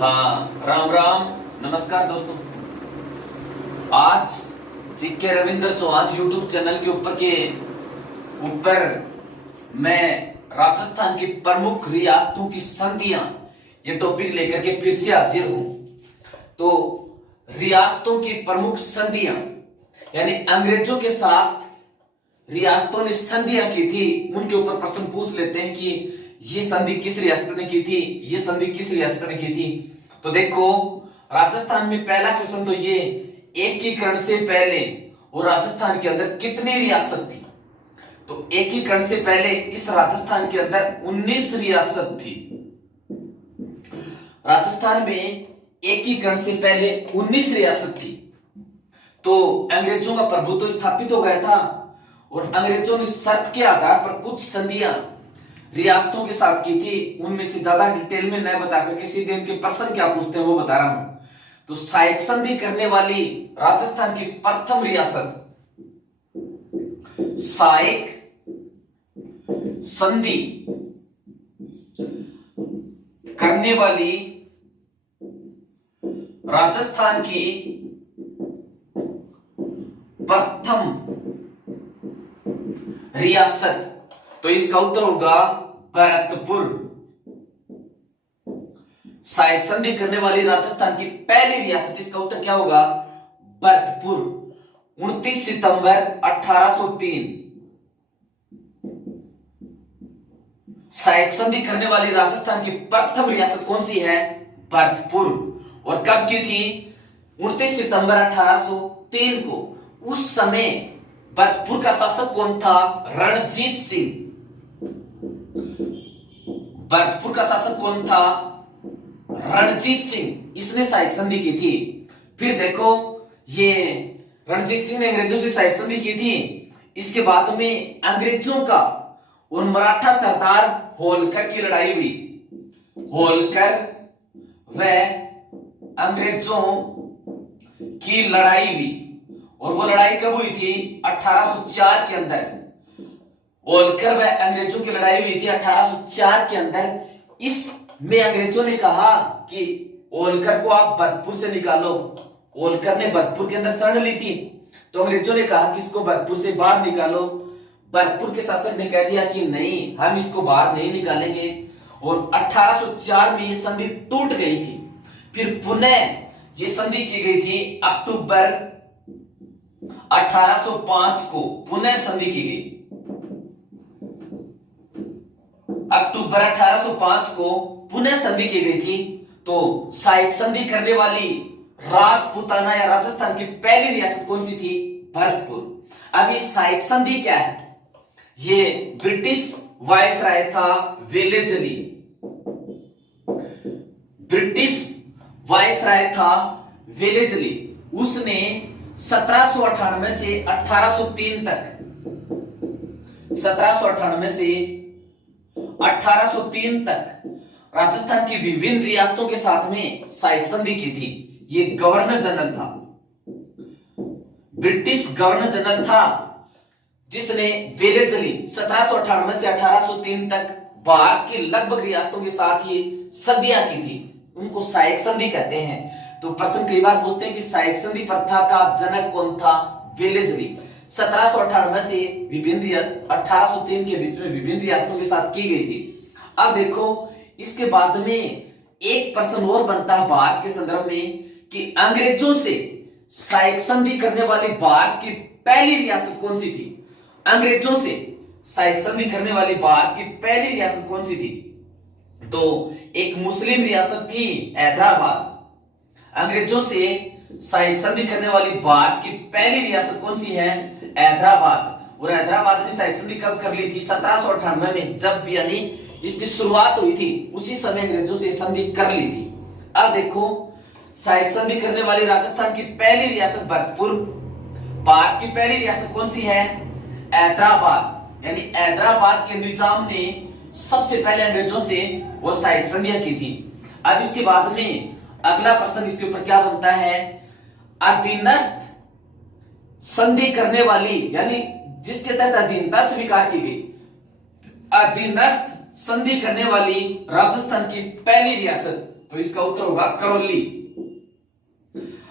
हाँ, राम राम। नमस्कार दोस्तों। आज GK Ravindra Chauhan YouTube channel के ऊपर मैं राजस्थान की प्रमुख रियासतों की संधियां ये टॉपिक लेकर के फिर से हाजिर हूं। तो रियासतों की प्रमुख संधियां यानी अंग्रेजों के साथ रियासतों ने संधियां की थी, उनके ऊपर प्रश्न पूछ लेते हैं कि ये संधि किस रियासत ने की थी, ये संधि किस रियासत ने की थी। तो देखो, राजस्थान में पहला क्वेश्चन तो ये, एकीकरण से पहले और राजस्थान के अंदर कितनी रियासत थी। तो एकीकरण से पहले इस राजस्थान के अंदर 19 रियासत थी। राजस्थान में एकीकरण से पहले 19 रियासत थी। तो अंग्रेजों का प्रभुत्व स्थापित हो गया था और अंग्रेजों ने शर्त के आधार पर कुछ संधियां रियासतों के साथ की थी। उनमें से ज्यादा डिटेल में न बता करके सीधे इनके प्रश्न क्या पूछते हैं वो बता रहा हूं। तो साइक संधि करने वाली राजस्थान की प्रथम रियासत, साइक संधि करने वाली राजस्थान की प्रथम रियासत, तो इसका उत्तर होगा भरतपुर। साइक संधि करने वाली राजस्थान की पहली रियासत, इसका उत्तर क्या होगा? भरतपुर। 29 सितंबर 1803 साइक संधि करने वाली राजस्थान की प्रथम रियासत कौन सी है? भरतपुर। और कब की थी? 29 सितंबर 1803 को। उस समय भरतपुर का शासक कौन था? रणजीत सिंह। भरतपुर का शासक कौन था? रणजीत सिंह। इसने साइक संधि की थी। फिर देखो, ये रणजीत सिंह ने अंग्रेजों से साइक संधि की थी। इसके बाद में अंग्रेजों का और मराठा सरदार होलकर की लड़ाई हुई। होलकर व अंग्रेजों की लड़ाई हुई और वो लड़ाई कब हुई थी? 1804 के अंदर। होलकर व अंग्रेजों की लड़ाई हुई थी 1804 के अंदर। इसमें अंग्रेजों ने कहा कि होलकर को आप भरतपुर से निकालो। होलकर ने भरतपुर के अंदर शरण ली थी, तो अंग्रेजों ने कहा कि इसको भरतपुर से बाहर निकालो। भरतपुर के शासक ने कह दिया कि नहीं, हम इसको बाहर नहीं निकालेंगे। और 1804 में ये संधि टूट गई थी। फिर पुनः ये संधि की गई थी अक्टूबर 1805 को, पुनः संधि की गई। अक्टूबर 1805 को पुनः संधि की गई थी। तो साइक संधि करने वाली राजपूताना या राजस्थान की पहली रियासत कौन सी थी? भरतपुर। अब ये साइक संधि क्या है? ये ब्रिटिश वायसराय था वेलेजली। ब्रिटिश वायसराय था वेलेजली। उसने 1798 से 1803 तक, 1798 से 1803 तक राजस्थान की विभिन्न रियासतों के साथ में साइक संधि की थी। ये गवर्नर जनरल था, ब्रिटिश गवर्नर जनरल था, जिसने वेलेजली 1798 से 1803 तक भारत की लगभग रियासतों के साथ ये संधियां की थी। उनको साइक संधि कहते हैं। तो प्रश्न कई बार पूछते हैं कि साइक संधि प्रथा का जनक कौन था? वेलेजली। 1798 से विभिन्न 1803 के बीच में विभिन्न रियासतों के साथ की गई थी। अब देखो, इसके बाद में एक प्रश्न और बनता है भारत के संदर्भ में कि अंग्रेजों से साइक संधि करने वाली भारत की पहली रियासत कौन सी थी? अंग्रेजों से साइक संधि करने वाली भारत की पहली रियासत कौन सी थी? तो एक मुस्लिम रियासत थी हैदराबाद। अंग्रेजों से साइक संधि करने वाली भारत की पहली रियासत कौन सी है? हैदराबाद। और हैदराबाद ने साइक संधि कब कर ली थी? 1798 में, जब यानी इसकी शुरुआत हुई थी उसी समय अंग्रेजों से संधि कर ली थी। अब देखो, साइक संधि करने वाली राजस्थान की पहली रियासत भरतपुर। भारत की पहली रियासत कौन सी है? हैदराबाद। यानी हैदराबाद के निजाम ने सबसे पहले अंग्रेजों से वो साइक संधियां की थी। अब इसके बाद में अगला प्रश्न इसके ऊपर क्या बनता है? अधीनस्थ संधि करने वाली, यानी जिसके तहत अधीनता स्वीकार की गई, अधीनस्थ संधि करने वाली राजस्थान की पहली रियासत तो इसका उत्तर होगा करौली।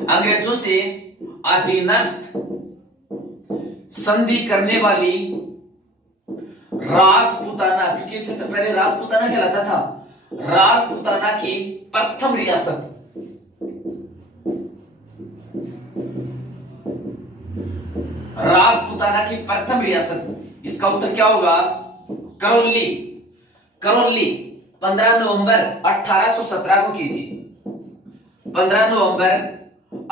अंग्रेजों से अधीनस्थ संधि करने वाली राजपूताना, क्योंकि ये क्षेत्र पहले राजपूताना कहलाता था, राजपूताना की प्रथम रियासत, राजपूताना की प्रथम रियासत, इसका उत्तर क्या होगा? करौली। करौली 15 नवंबर 1817 को की थी, 15 नवंबर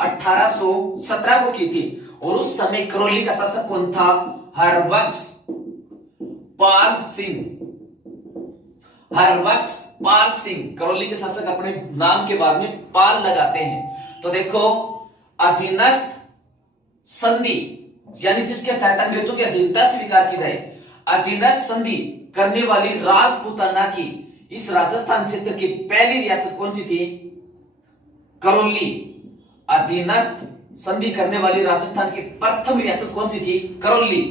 1817 को की थी। और उस समय करौली का शासक कौन था? हरबख्श पाल सिंह। हरबख्श पाल सिंह, करौली के शासक अपने नाम के बाद में पाल लगाते हैं। तो देखो, अधीनस्थ संधि यानी जिसके तहत अंग्रेजों की अधीनता स्वीकार की जाए, अधीनस्थ संधि करने वाली राजपूताना की इस राजस्थान क्षेत्र की पहली रियासत कौन सी थी? करौली। अधीनस्थ संधि करने वाली राजस्थान की प्रथम रियासत कौन सी थी? करौली।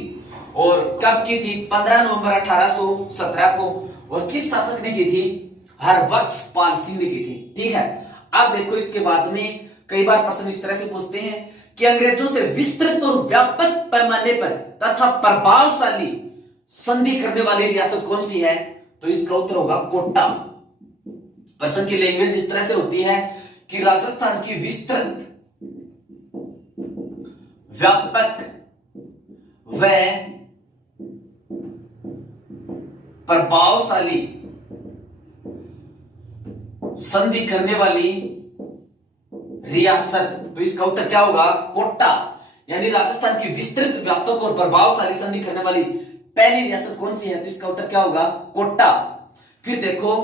और कब की थी? 15 नवंबर 1817 को। और किस शासक ने की थी? हरबख्श पाल सिंह ने की थी। ठीक है, अब देखो इसके बाद में कई बार प्रश्न इस तरह से पूछते हैं कि अंग्रेजों से विस्तृत और व्यापक पैमाने पर तथा प्रभावशाली संधि करने वाली रियासत कौन सी है? तो इसका उत्तर होगा कोटा। प्रश्न की लैंग्वेज इस तरह से होती है कि राजस्थान की विस्तृत, व्यापक व प्रभावशाली संधि करने वाली रियासत, तो इसका उत्तर क्या होगा? कोटा। यानी राजस्थान की विस्तृत, व्यापक और प्रभावशाली संधि करने वाली पहली रियासत कौन सी है? तो इसका उत्तर क्या होगा? कोटा। फिर देखो,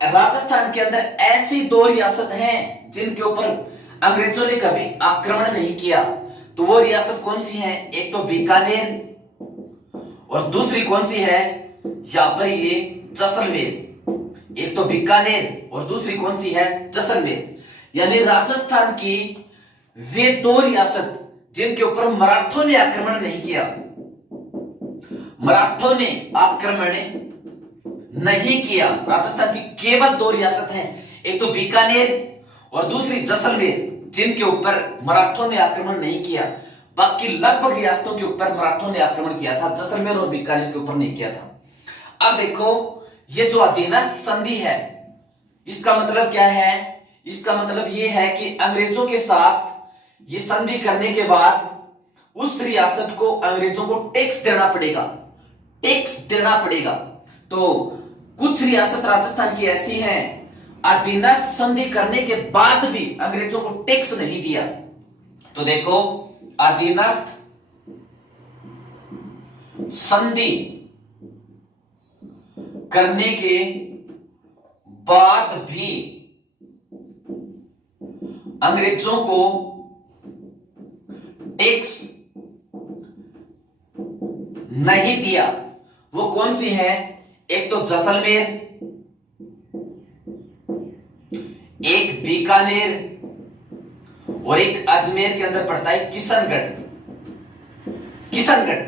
राजस्थान के अंदर ऐसी दो रियासत हैं जिनके ऊपर अंग्रेजों ने कभी आक्रमण नहीं किया, तो वो रियासत कौन सी है? एक तो बीकानेर और दूसरी कौन सी है? यहां पर ये जैसलमेर। एक तो बीकानेर और दूसरी कौन सी है? जैसलमेर। यानी राजस्थान की वे दो रियासत जिनके ऊपर मराठों ने आक्रमण नहीं किया, मराठों ने आक्रमण नहीं किया, राजस्थान की केवल दो रियासत हैं, एक तो बीकानेर और दूसरी जैसलमेर, जिनके ऊपर मराठों ने आक्रमण नहीं किया। बाकी लगभग रियासतों के ऊपर मराठों ने आक्रमण किया था, जैसलमेर और बीकानेर के ऊपर नहीं किया था। अब देखो, ये जो अधीनस्थ संधि है, इसका मतलब क्या है? इसका मतलब ये है कि अंग्रेजों के साथ ये संधि करने के बाद उस रियासत को अंग्रेजों को टैक्स देना पड़ेगा, टैक्स देना पड़ेगा। तो कुछ रियासत राजस्थान की ऐसी हैं, अधीनस्थ संधि करने के बाद भी अंग्रेजों को टैक्स नहीं दिया। तो देखो, अधीनस्थ संधि करने के बाद भी अंग्रेजों को टैक्स नहीं दिया। वो कौन सी है? एक तो जैसलमेर, एक बीकानेर और एक अजमेर के अंदर पड़ता है किशनगढ़। किशनगढ़।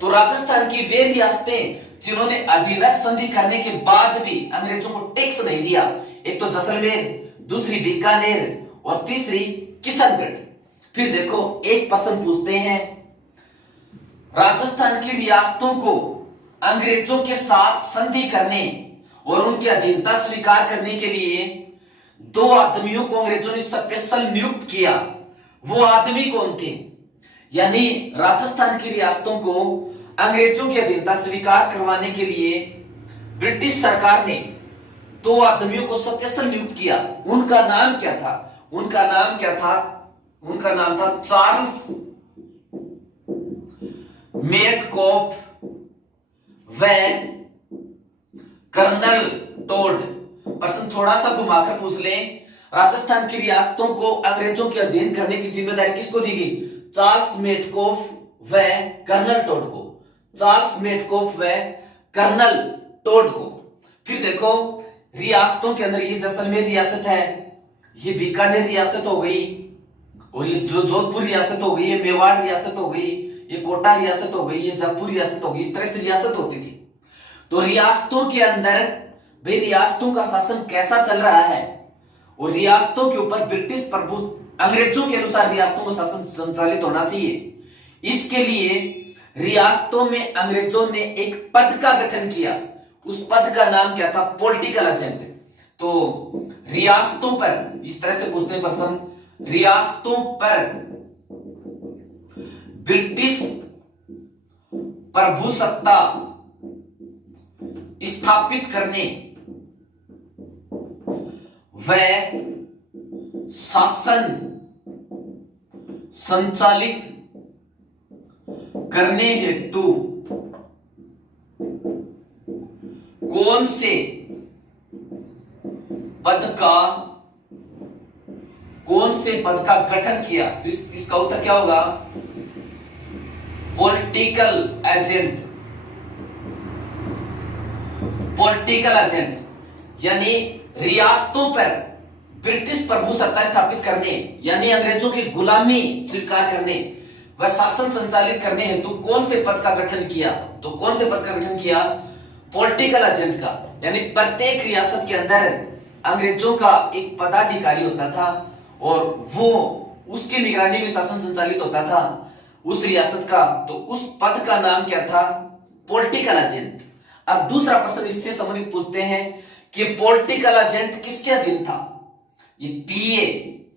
तो राजस्थान की वे रियासतें जिन्होंने अधीनस्थ संधि करने के बाद भी अंग्रेजों को टैक्स नहीं दिया, एक तो जैसलमेर, दूसरी बीकानेर और तीसरी किशनगढ़। फिर देखो, एक प्रश्न पूछते हैं, राजस्थान की रियासतों को अंग्रेजों के साथ संधि करने और उनकी अधीनता स्वीकार करने के लिए दो आदमियों को अंग्रेजों ने स्पेशल नियुक्त किया। वो आदमी कौन थे? यानी राजस्थान की रियासतों को अंग्रेजों की अधीनता स्वीकार करवाने के लिए ब्रिटिश सरकार ने दो आदमियों को स्पेशल नियुक्त किया। उनका नाम क्या था? उनका नाम क्या था? उनका नाम था चार्ल्स मेटकॉफ व कर्नल टोड। प्रश्न थोड़ा सा घुमाकर पूछ लें, राजस्थान की रियासतों को अंग्रेजों के अधीन करने की जिम्मेदारी किसको दी गई? चार्ल्स मेटकॉफ व कर्नल टोड को। चार्ल्स मेटकॉफ व कर्नल टोड को। फिर देखो, रियासतों के अंदर ये जैसलमेर रियासत है, ये बीकानेर रियासत हो गई, और ये जो जोधपुर रियासत हो गई, ये मेवाड़ रियासत हो गई, ये कोटा रियासत हो गई, ये जयपुर रियासत हो गई। इस तरह से रियासत होती थी। तो रियासतों के अंदर भाई रियासतों का शासन कैसा चल रहा है और रियासतों के ऊपर ब्रिटिश प्रभु अंग्रेजों के अनुसार रियासतों का शासन संचालित होना चाहिए। इसके लिए रियासतों में अंग्रेजों ने एक पद का गठन किया। उस पद का नाम क्या था? Political agent. तो रियासतों पर इस तरह से पूछने पसंद, रियासतों पर ब्रिटिश प्रभुसत्ता स्थापित करने व शासन संचालित करने हेतु कौन से पद का गठन किया? तो इसका उत्तर क्या होगा? Political agent. पॉलिटिकल एजेंट यानी रियासतों पर ब्रिटिश प्रभुसत्ता स्थापित करने यानी अंग्रेजों की गुलामी स्वीकार करने व शासन संचालित करने हेतु कौन से पद का गठन किया? तो कौन से पद का गठन किया? पॉलिटिकल एजेंट का। यानी प्रत्येक रियासत के अंदर अंग्रेजों का एक पदाधिकारी होता था और वो उसकी निगरानी में शासन संचालित होता था उस रियासत का। तो उस पद का नाम क्या था? Political agent. अब दूसरा प्रश्न इससे संबंधित पूछते हैं कि पॉलिटिकल एजेंट किसके अधीन था? ये पीए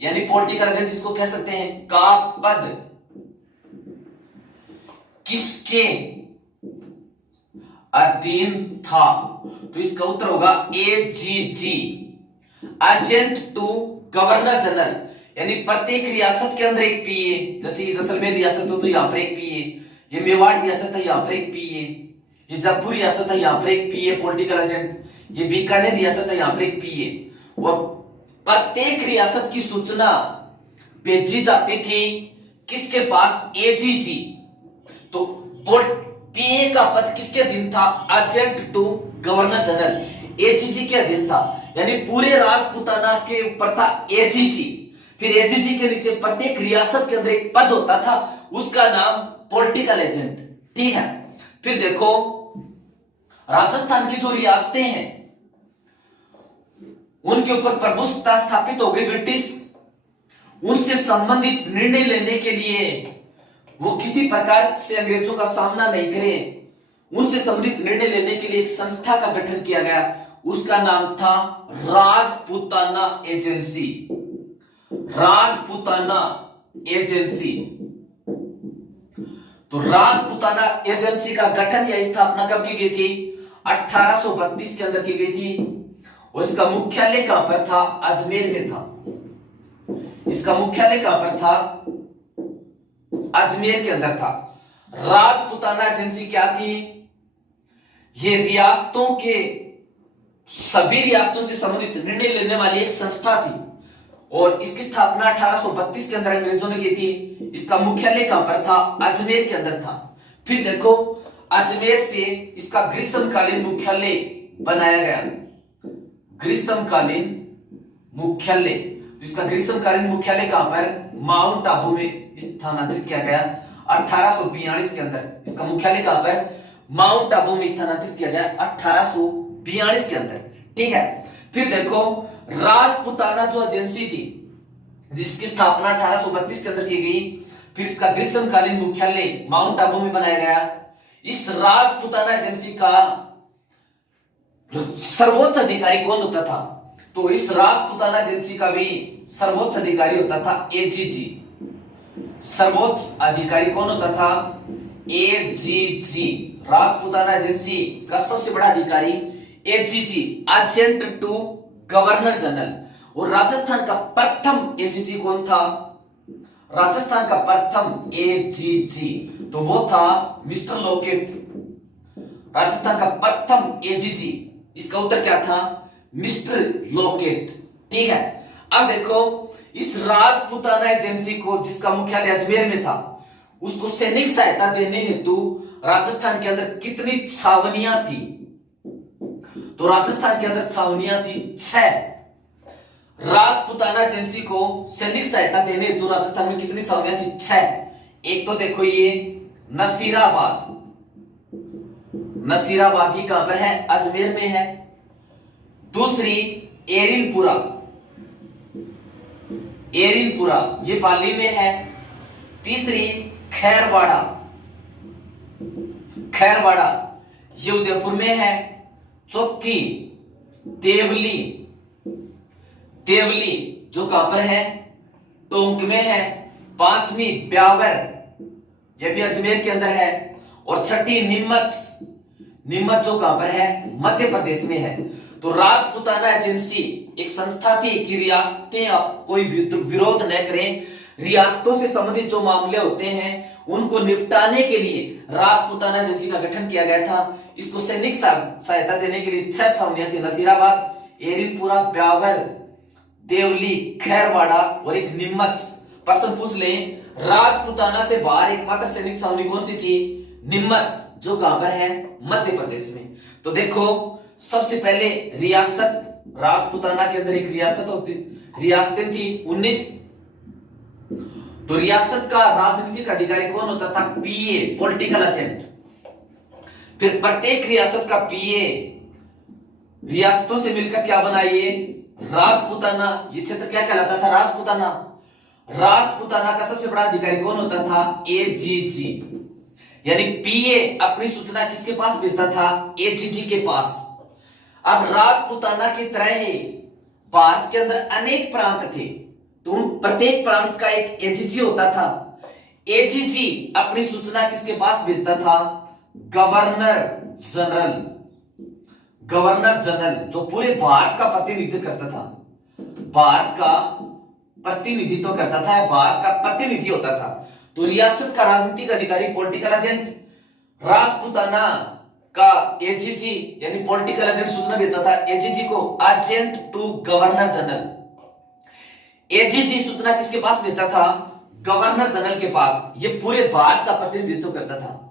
यानी पॉलिटिकल एजेंट इसको कह सकते हैं का पद किसके अधीन था? तो इसका उत्तर होगा AGG, agent to governor general. यानी प्रत्येक रियासत के अंदर एक पीए, जैसे जैसलमेर रियासत हो तो यहां पर एक पीए, ये मेवाड़ रियासत है यहां पर एक पीए, ये जयपुर रियासत है यहां पर एक पीए पॉलिटिकल एजेंट, ये बीकानेर रियासत है यहां पर एक पीए। और प्रत्येक रियासत की सूचना भेजी जाती थी किसके पास? एजीजी। तो पीए का पद किसके अधीन था? Agent to governor general, AGG के अधीन था। यानी पूरे राजपूताना के ऊपर था एजीजी। फिर एजीजी के नीचे प्रत्येक रियासत के अंदर एक पद होता था, उसका नाम पॉलिटिकल एजेंट। ठीक है। फिर देखो राजस्थान की जो रियासतें हैं उनके ऊपर प्रभुसत्ता स्थापित हो गई ब्रिटिश। उनसे संबंधित निर्णय लेने के लिए वो किसी प्रकार से अंग्रेजों का सामना नहीं करें, उनसे संबंधित निर्णय लेने के लिए एक संस्था का गठन किया गया। उसका नाम था राजपूताना एजेंसी। राजपूताना एजेंसी। तो राजपूताना एजेंसी का गठन या स्थापना कब की गई थी? 1832 के अंदर की गई थी। और इसका मुख्यालय कहां पर था? अजमेर में था। इसका मुख्यालय कहां पर था? अजमेर के अंदर था। राजपूताना एजेंसी क्या थी? ये रियासतों के सभी रियासतों से संबंधित निर्णय लेने वाली एक संस्था थी और इसकी स्थापना 1832 के अंदर अंग्रेजों ने की थी। इसका मुख्यालय कहां पर था? अजमेर के अंदर था। फिर देखो अजमेर से इसका ग्रीष्मकालीन मुख्यालय बनाया गया। ग्रीष्मकालीन मुख्यालय, तो इसका ग्रीष्मकालीन मुख्यालय कहां पर? माउंट आबू में स्थानांतरित किया गया 1842 के अंदर। इसका मुख्यालय कहां पर? माउंट आबू में स्थानांतरित किया गया 1842 के अंदर। ठीक है। फिर देखो राजपूताना जो एजेंसी थी जिसकी स्थापना 1832 के अंदर की गई, फिर इसका ग्रीष्मकालीन मुख्यालय माउंट आबू में बनाया गया। इस राजपूताना एजेंसी का सर्वोच्च अधिकारी कौन होता था? तो इस राजपूताना एजेंसी का भी सर्वोच्च अधिकारी होता था एजीजी। सर्वोच्च अधिकारी कौन होता था? एजीजी। राजपूताना एजेंसी का सबसे बड़ा अधिकारी AGG, agent to governor general. और राजस्थान का प्रथम एजीजी कौन था? राजस्थान का प्रथम एजीजी तो वो था मिस्टर लॉकेट। राजस्थान का प्रथम एजीजी, इसका उत्तर क्या था? Mister locket. ठीक है। अब देखो इस राजपूताना एजेंसी को, जिसका मुख्यालय अजमेर में था, उसको सैनिक सहायता देने हेतु राजस्थान के अंदर कितनी छावनियां थी? तो राजस्थान के अंदर छावनियां थी 6। राजपूताना एजेंसी को सैनिक सहायता देने हेतु राजस्थान में कितनी छावनियां थी? 6। एक तो देखो ये नसीराबाद, नसीराबाद ही कहां पर है? अजमेर में है। दूसरी एरिनपुरा, एरिनपुरा ये पाली में है। तीसरी खैरवाड़ा, खैरवाड़ा ये उदयपुर में है। चौथी देवली, देवली जो कहां पर है, टोंक में है। पांचवी ब्यावर ये भी अजमेर के अंदर है। और छठी नीमच, नीमच जो कहां पर है, मध्य प्रदेश में है। तो राजपूताना एजेंसी एक संस्था थी कि रियासतें कोई विरोध न करें, रियासतों से संबंधित जो मामले होते हैं उनको निपटाने के लिए राजपूताना एजेंसी का गठन किया गया था। इसको सैनिक सहायता देने के लिए 6 छावनियां थी, नसीराबाद, एरिनपुरा, ब्यावर, देवली, खैरवाड़ा और एक नीमच। प्रश्न पूछ लें, राजपूताना से बाहर एकमात्र सैनिक छावनी कौन सी थी, नीमच, जो कहां पर है, मध्य प्रदेश में। तो देखो सबसे पहले रियासत, राजपूताना के अंदर एक रियासत होती, रियासतें थी 19। तो रियासत का राजनीतिक अधिकारी कौन होता था, पीए, पॉलिटिकल एजेंट। फिर प्रत्येक रियासत का पीए रियासतों से मिलकर क्या बना, ये राजपूताना। ये क्षेत्र क्या कहलाता था, राजपूताना। राजपूताना का सबसे बड़ा अधिकारी कौन होता था, एजीजी। यानी पीए अपनी सूचना किसके पास भेजता था, एजीजी के पास। अब राजपूताना की तरह ही भारत के अंदर अनेक प्रांत थे, तो उन प्रत्येक प्रांत का एक एजीजी होता था। एजीजी अपनी सूचना किसके पास भेजता था, गवर्नर जनरल। गवर्नर जनरल जो पूरे भारत का प्रतिनिधित्व करता था, भारत का प्रतिनिधित्व करता था, भारत का प्रतिनिधि होता था। तो रियासत का राजनीतिक अधिकारी पॉलिटिकल एजेंट, राजपूताना का एजीजी यानी पॉलिटिकल एजेंट सूचना भेजता था एजीजी को, agent to governor general. AGG सूचना किसके पास भेजता था, गवर्नर जनरल के पास। ये पूरे भारत का प्रतिनिधित्व करता था।